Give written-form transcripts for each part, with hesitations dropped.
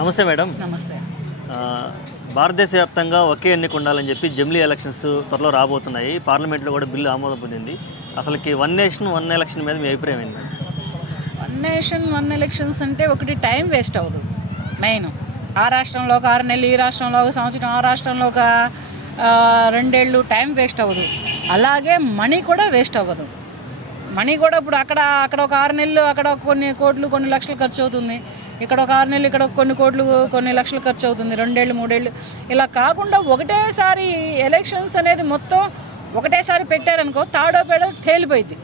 నమస్తే మేడం. నమస్తే. భారతదేశ వ్యాప్తంగా ఒకే ఎన్నిక ఉండాలని చెప్పి జమిలీ ఎలక్షన్స్ త్వరలో రాబోతున్నాయి. పార్లమెంట్లో కూడా బిల్లు ఆమోదం పొందింది. అసలుకి వన్ నేషన్ వన్ ఎలక్షన్ మీద మీ అభిప్రాయం ఏంటి madam? One nation one elections అంటే ఒకటి టైం వేస్ట్ అవ్వదు. మెయిన్ ఆ రాష్ట్రంలో ఒక 6 నెలలు, ఈ రాష్ట్రంలో ఒక సంవత్సరం, ఆ రాష్ట్రంలో ఒక 2 ఏళ్ళు టైం వేస్ట్ అవ్వదు. అలాగే మనీ కూడా వేస్ట్ అవ్వదు. మనీ కూడా ఇప్పుడు అక్కడ ఒక 6 నెలలు అక్కడ కొన్ని కోట్లు కొన్ని లక్షలు ఖర్చు అవుతుంది. ఇక్కడ ఒక 6 నెలలు ఇక్కడ కొన్ని కోట్లు కొన్ని లక్షలు ఖర్చు అవుతుంది. 2 ఏళ్ళు 3 ఏళ్ళు ఇలా కాకుండా ఒకటేసారి ఎలక్షన్స్ అనేది మొత్తం ఒకటేసారి పెట్టారనుకో తాడో పేడో తేలిపోయింది,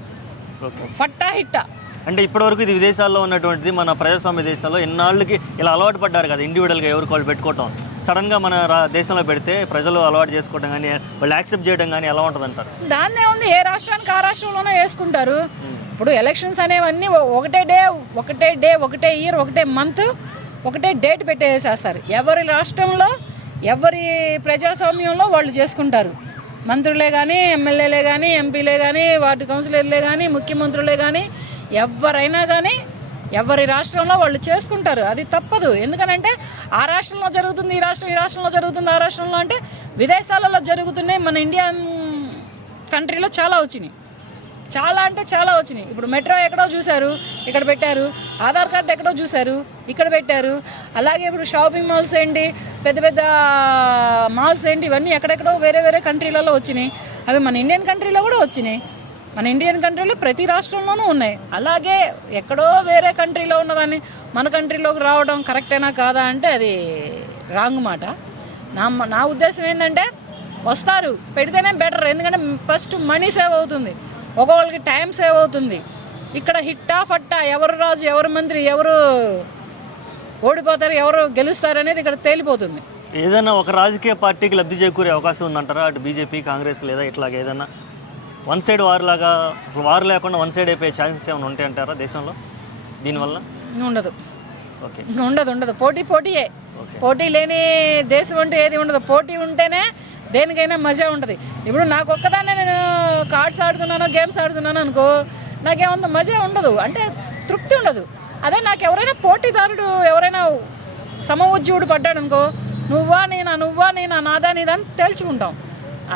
ఫట్టా హిట్టా. అంటే ఇప్పటివరకు ఇది విదేశాల్లో ఉన్నటువంటిది, మన ప్రజాస్వామ్య దేశాల్లో ఎన్నాళ్ళకి ఇలా అలవాటు పడ్డారు కదా, ఇండివిజువల్గా ఎవరికి వాళ్ళు పెట్టుకోవటం. సడన్గా మన దేశంలో పెడితే ప్రజలు అలవాటు చేసుకోవడం కానీ వాళ్ళు యాక్సెప్ట్ చేయడం కానీ ఎలా ఉంటుంది అంటారు? దాన్నే ఉంది, ఏ రాష్ట్రానికి ఆ రాష్ట్రంలోనే వేసుకుంటారు. ఇప్పుడు ఎలక్షన్స్ అనేవన్నీ ఒకటే డే ఒకటే ఇయర్ ఒకటే మంత్ ఒకటే డేట్ పెట్టేసేస్తారు. ఎవరి రాష్ట్రంలో ఎవరి ప్రజాస్వామ్యంలో వాళ్ళు చేసుకుంటారు. మంత్రులే కానీ, ఎమ్మెల్యేలే కానీ, ఎంపీలే కానీ, వార్డు కౌన్సిలర్లే కానీ, ముఖ్యమంత్రులే కానీ, ఎవరైనా కానీ ఎవరి రాష్ట్రంలో వాళ్ళు చేసుకుంటారు. అది తప్పదు. ఎందుకనంటే ఆ రాష్ట్రంలో జరుగుతుంది, ఈ రాష్ట్రంలో జరుగుతుంది, ఆ రాష్ట్రంలో అంటే విదేశాలలో జరుగుతున్నాయి. మన ఇండియన్ కంట్రీలో చాలా వచ్చినాయి, చాలా అంటే చాలా వచ్చినాయి. ఇప్పుడు మెట్రో ఎక్కడో చూశారు, ఇక్కడ పెట్టారు. ఆధార్ కార్డు ఎక్కడో చూశారు, ఇక్కడ పెట్టారు. అలాగే ఇప్పుడు షాపింగ్ మాల్స్ ఏంటి, పెద్ద పెద్ద మాల్స్ ఏంటి, ఇవన్నీ ఎక్కడెక్కడో వేరే వేరే కంట్రీలలో వచ్చినాయి. అవి మన ఇండియన్ కంట్రీలో కూడా వచ్చినాయి. మన ఇండియన్ కంట్రీలో ప్రతి రాష్ట్రంలోనూ ఉన్నాయి. అలాగే ఎక్కడో వేరే కంట్రీలో ఉన్నదాన్ని మన కంట్రీలోకి రావడం కరెక్టేనా కాదా అంటే అది రాంగ్ మాట. నా ఉద్దేశం ఏంటంటే వస్తారు, పెడితేనే బెటర్. ఎందుకంటే ఫస్ట్ మనీ సేవ్ అవుతుంది, ఒక్కొక్కరికి టైం సేవ్ అవుతుంది. ఇక్కడ హిట్టా ఫట్టా ఎవరు రాజు ఎవరు మంత్రి ఎవరు ఓడిపోతారు ఎవరు గెలుస్తారు అనేది ఇక్కడ తేలిపోతుంది. ఏదైనా ఒక రాజకీయ పార్టీకి లబ్ధి చేకూరే అవకాశం ఉందంటారా? అటు బీజేపీ, కాంగ్రెస్ లేదా ఇట్లాగ ఏదైనా వన్ సైడ్ వార్ లాగా, అసలు వార్ లేకుండా వన్ సైడ్ అయిపోయే ఛాన్సెస్ ఏమైనా ఉంటాయి అంటారా దేశంలో దీనివల్ల? ఉండదు. ఓకే, ఉండదు. పోటీయే. పోటీ లేని దేశం అంటే ఏది ఉండదు. పోటీ ఉంటేనే దేనికైనా మజా ఉంటుంది. ఇప్పుడు నాకు ఒక్కదాన్నే నేను కార్డ్స్ ఆడుతున్నాను, గేమ్స్ ఆడుతున్నాను అనుకో, నాకేమంత మజా ఉండదు, అంటే తృప్తి ఉండదు. అదే నాకు ఎవరైనా పోటీదారుడు ఎవరైనా సమఉజ్జీవుడు పడ్డాడు అనుకో, నువ్వా నేనా నాదా నీదా అని తేల్చుకుంటాం.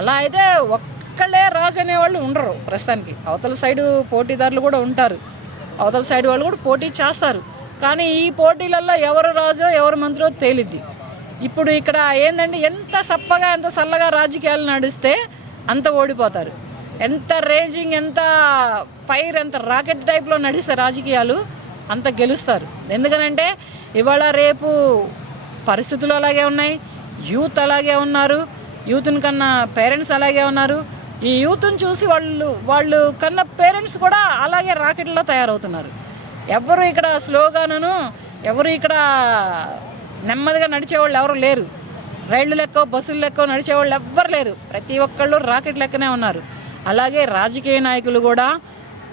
అలా అయితే ఒక్కళ్ళే రాజు అనేవాళ్ళు ఉండరు ప్రస్తుతానికి. అవతల సైడు పోటీదారులు కూడా ఉంటారు, అవతల సైడ్ వాళ్ళు కూడా పోటీ చేస్తారు. కానీ ఈ పోటీలలో ఎవరు రాజో ఎవరు మంత్రో తేలిద్ది. ఇప్పుడు ఇక్కడ ఏంటంటే ఎంత సప్పగా ఎంత చల్లగా రాజకీయాలు నడిస్తే అంత ఓడిపోతారు. ఎంత రేంజింగ్ ఎంత ఫైర్ ఎంత రాకెట్ టైప్లో నడిస్తే రాజకీయాలు అంత గెలుస్తారు. ఎందుకనంటే ఇవాళ రేపు పరిస్థితులు అలాగే ఉన్నాయి, యూత్ అలాగే ఉన్నారు, యూత్ని కన్నా పేరెంట్స్ అలాగే ఉన్నారు. ఈ యూత్ని చూసి వాళ్ళు కన్నా పేరెంట్స్ కూడా అలాగే రాకెట్లో తయారవుతున్నారు. ఎవరు ఇక్కడ స్లోగాను ఎవరు ఇక్కడ నెమ్మదిగా నడిచేవాళ్ళు ఎవరు లేరు. రైళ్ళు లెక్క బస్సులు లెక్క నడిచేవాళ్ళు ఎవ్వరు లేరు. ప్రతి ఒక్కళ్ళు రాకెట్ లెక్కనే ఉన్నారు. అలాగే రాజకీయ నాయకులు కూడా,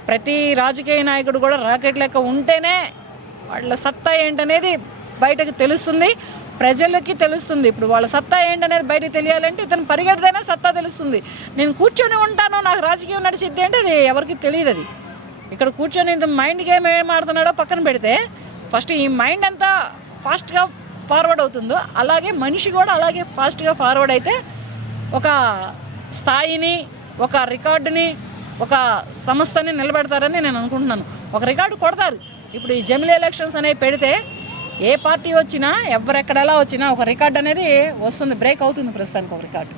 ప్రతి రాజకీయ నాయకుడు కూడా రాకెట్ లెక్క ఉంటేనే వాళ్ళ సత్తా ఏంటనేది బయటకు తెలుస్తుంది, ప్రజలకి తెలుస్తుంది. ఇప్పుడు వాళ్ళ సత్తా ఏంటనేది బయటకు తెలియాలంటే ఇతను పరిగెడితేనే సత్తా తెలుస్తుంది. నేను కూర్చొని ఉంటాను నాకు రాజకీయం నడిచిద్ది అంటే అది ఎవరికి తెలియదు. అది ఇక్కడ కూర్చొని మైండ్ గేమ్ ఏం ఆడుతున్నాడో పక్కన పెడితే ఫస్ట్ ఈ మైండ్ అంతా ఫాస్ట్గా ఫార్వర్డ్ అవుతుందో అలాగే మనిషి కూడా అలాగే ఫాస్ట్గా ఫార్వర్డ్ అయితే ఒక స్థాయిని, ఒక రికార్డుని, ఒక సంస్థని నిలబెడతారని నేను అనుకుంటున్నాను. ఒక రికార్డు కొడతారు. ఇప్పుడు ఈ జమిలీ ఎలక్షన్స్ అనేవి పెడితే ఏ పార్టీ వచ్చినా ఎవరెక్కడెలా వచ్చినా ఒక రికార్డు అనేది వస్తుంది, బ్రేక్ అవుతుంది ప్రస్తుతానికి ఒక రికార్డు.